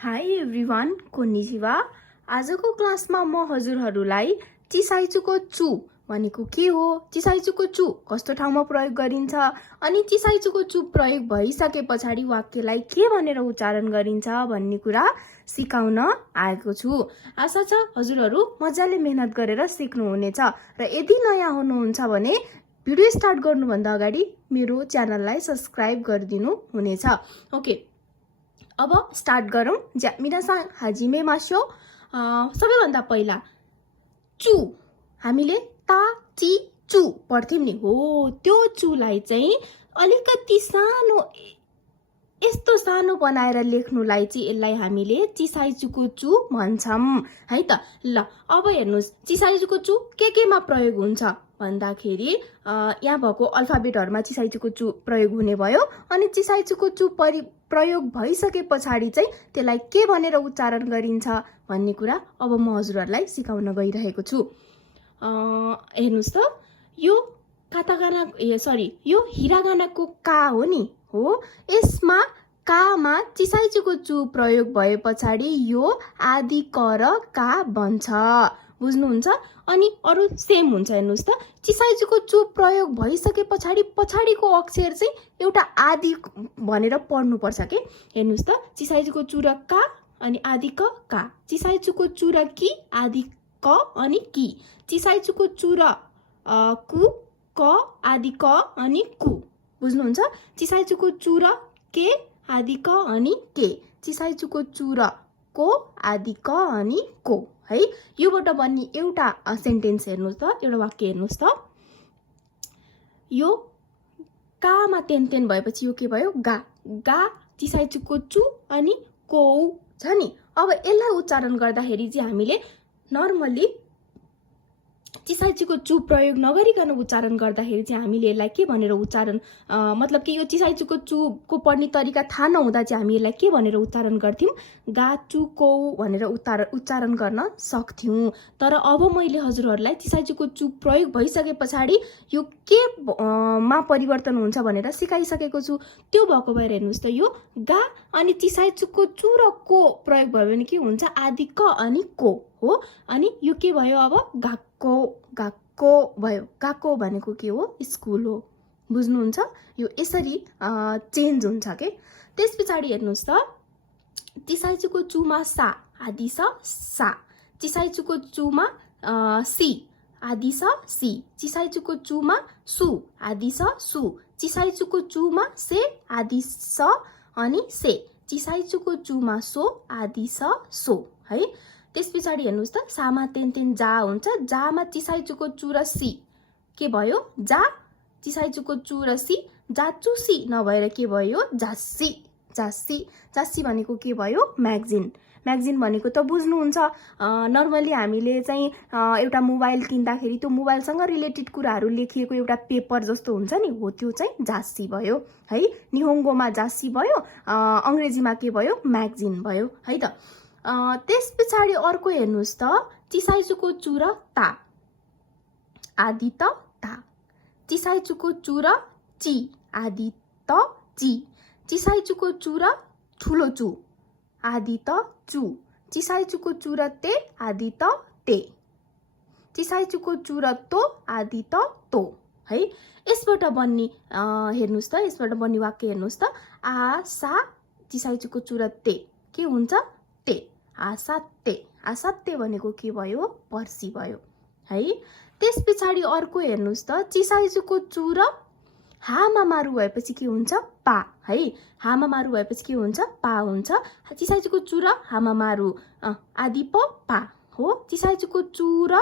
High everyone, कोन्निचिवा। आजको क्लासमा म हजुरहरूलाई चिसाइचुको चु भनेको के हो, चिसाइचुको चु कस्तो ठाउँमा प्रयोग गरिन्छ अनि चिसाइचुको चु प्रयोग भइसके पछाडि वाक्यलाई के भनेर उच्चारण गरिन्छ भन्ने कुरा सिकाउन आएको छु। आशा छ हजुरहरू मजाले मेहनत गरेर सिक्नुहुनेछ र यदि नयाँ हुनुहुन्छ भने भिडियो स्टार्ट गर्नुभन्दा अगाडि मेरो च्यानललाई सब्स्क्राइब गरिदिनु हुनेछ। ओके, अब स्टार्ट गरौँ। मिनासान हाजिमे मास्यो। सबैभन्दा पहिला चु हामीले ता ची चु पढ्थ्यौं नि हो, त्यो चुलाई चाहिँ अलिकति सानो यस्तो सानो बनाएर लेख्नुलाई चाहिँ यसलाई हामीले चिसाइचुको चु भन्छौं है त। ल अब हेर्नुस्, चिसाइचुको चु केमा प्रयोग हुन्छ भन्दाखेरि यहाँ भएको अल्फाबेटहरुमा चिसाइचुको चु प्रयोग हुने भयो अनि चिसाइचुको चु प्रयोग भइसके पछाडि चाहिँ त्यसलाई के भनेर उच्चारण गरिन्छ भन्ने कुरा अब म हजुरहरूलाई सिकाउन गइरहेको छु। हेर्नुस् त, यो कातागाना यो हिरागानाको का हो नि हो, यसमा कामा चिसाइचुको चु प्रयोग भए पछाडि यो आदि क र का बन्छ, बुझ्नुहुन्छ। अनि अरु सेम हुन्छ। हेर्नुस् त, चिसाइचुको चु प्रयोग भइसके पछाडि पछाडिको अक्षर चाहिँ एउटा आदि भनेर पढ्नु पर्छ के। हेर्नुस् त, चिसाइचुको चु र का अनि आदि क का, चिसाइचुको चु र कि आदि क अनि कि, चिसाइचुको चु र कु क आदि क अनि कु, बुझ्नुहुन्छ। चिसाइचुको चु र के आदि क अनि के, चिसाइचुको चु र को आदि क अनि को है। योबाट बन्ने एउटा सेन्टेन्स हेर्नुस् त, एउटा वाक्य हेर्नुस् त। यो कामा तेन भएपछि यो के भयो, गा। गा चिसाइचुको चु अनि को छ नि। अब यसलाई उच्चारण गर्दाखेरि चाहिँ हामीले नर्मली चिसाइचुको चु प्रयोग नगरिकन उच्चारण गर्दाखेरि चाहिँ हामीले यसलाई के भनेर उच्चारण मतलब कि यो चिसाइचुको चु को पढ्ने तरिका थाहा नहुँदा चाहिँ हामी यसलाई के भनेर उच्चारण गर्थ्यौं, गा चु को भनेर उच्चारण गर्न सक्थ्यौं। तर अब मैले हजुरहरूलाई चिसाइचुको चु प्रयोग भइसके पछाडि यो के मा परिवर्तन हुन्छ भनेर सिकाइसकेको छु। त्यो भएको भएर हेर्नुस् त, यो गा अनि चिसाइचुको चु र को प्रयोग भयो भने के हुन्छ, आदि क अनि को हो। अनि यो के भयो, अब गाको गाको भयो। गाको भनेको के हो, स्कुल हो, बुझ्नुहुन्छ। यो यसरी चेन्ज हुन्छ के। त्यस पछाडि हेर्नुस् त, चिसाइचुको चुमा सा आदि सा, चिसाइचुको चुमा सी आदि सी, चिसाइचुको चुमा सु आदि सु, चिसाइचुको चुमा से आदि स अनि से, चिसाइचुको चुमा सो आदि सो है। त्यस पछाडि हेर्नुस् त, सामा तेन जा हुन्छ। जामा चिसाइचुको चु र सी के भयो, जा, चिसाइचुको चु र सी जाचुसी नभएर के भयो, जास्सी। जास्सी जास्सी भनेको के भयो, म्यागजिन। म्यागजिन भनेको त बुझ्नुहुन्छ। नर्मली हामीले चाहिँ एउटा मोबाइल किन्दाखेरि त्यो मोबाइलसँग रिलेटेड कुराहरू लेखिएको एउटा पेपर जस्तो हुन्छ नि हो, त्यो चाहिँ जास्सी भयो है। निहोङ्गोमा जास्सी भयो, अंग्रेजीमा के भयो, म्यागजिन भयो है त। त्यस पछाडि अर्को हेर्नुस् त, चिसाइचुको चु र ता आदि त ता, चिसाइचुको चु र ची आदि त ची, चिसाइचुको चु र ठुलो चु आदि त चु, चिसाइचुको चु र ते आदि त ते, चिसाइचुको चु र तो आदि त तो है। यसबाट बन्ने हेर्नुस् त, यसबाट बन्ने वाक्य हेर्नुस् त, आशा चिसाइचुको चु र ते के हुन्छ, ते, आसाते। आसाते भनेको के भयो, पर्सी भयो है। त्यस पछाडि अर्को हेर्नुस् त, चिसाइचुको चु र हामा मारु भएपछि के हुन्छ, पा है। हामा मारु भएपछि के हुन्छ, पा हुन्छ। चिसाइचुको चु र हामा मारु आदि प पा हो, चिसाइचुको चु र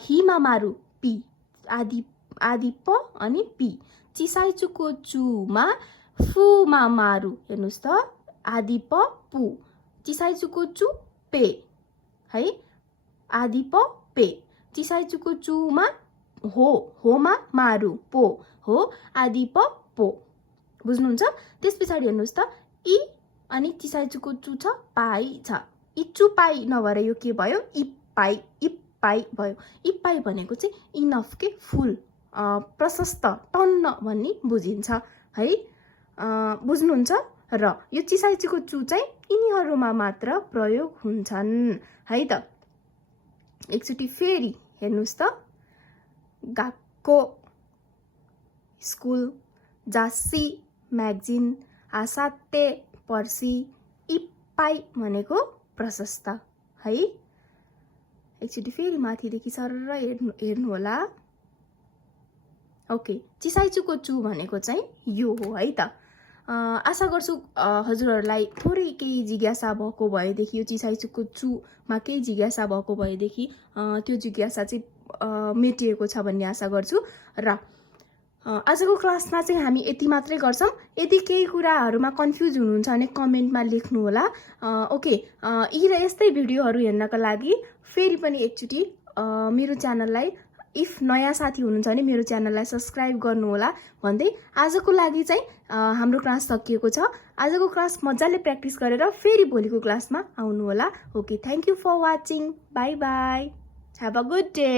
हिमा मारु पी आदि प अनि पी, चिसाइचुको चुमा फुमा मारु हेर्नुस् त आदि प पु, चिसाइचुको चु पे है, आदि प पे, चिसाइचुको चुमा होमा मारु पो हो, आदि प पो, बुझ्नुहुन्छ। त्यस पछाडि हेर्नुस् त, इ अनि चिसाइचुको चु छ पाइ छ, इचु पाइ नभएर यो के भयो, इपाइ इपाइ भयो। इपाइ भनेको चाहिँ इनफ के, फुल, प्रशस्त, टन्न भन्ने बुझिन्छ है, बुझ्नुहुन्छ। र यो चिसाइचुको चु चाहिँ यिनीहरूमा मात्र प्रयोग हुन्छन् है त। एकचोटि फेरि हेर्नुहोस् त, गाको, स्कुल, जासी, म्यागजिन, आसाते, पर्सी, इप्पाई भनेको प्रशस्त है। एकचोटि फेरि माथिदेखि सरर हेर्नु होला। ओके, चिसाइचुको चु भनेको चाहिँ यो हो है त। आशा गर्छु हजुरहरूलाई थोरै केही जिज्ञासा भएको भएदेखि, यो चिसाइचुको चुमा केही जिज्ञासा भएको भएदेखि त्यो जिज्ञासा चाहिँ मेटिएको छ भन्ने आशा गर्छु। र आजको क्लासमा चाहिँ हामी यति मात्रै गर्छौँ। यदि केही कुराहरूमा कन्फ्युज हुनुहुन्छ भने कमेन्टमा लेख्नु होला। ओके, यी र यस्तै भिडियोहरू हेर्नका लागि फेरि पनि एकचोटि मेरो च्यानललाई, इफ नयाँ साथी हुनुहुन्छ भने मेरो च्यानललाई सब्सक्राइब गर्नुहोला भन्दै आजको लागि चाहिँ हाम्रो क्लास सकिएको छ। आजको क्लास मजाले प्र्याक्टिस गरेर फेरि भोलिको क्लासमा आउनुहोला। Okay, thank you for watching. Bye bye, have a good day.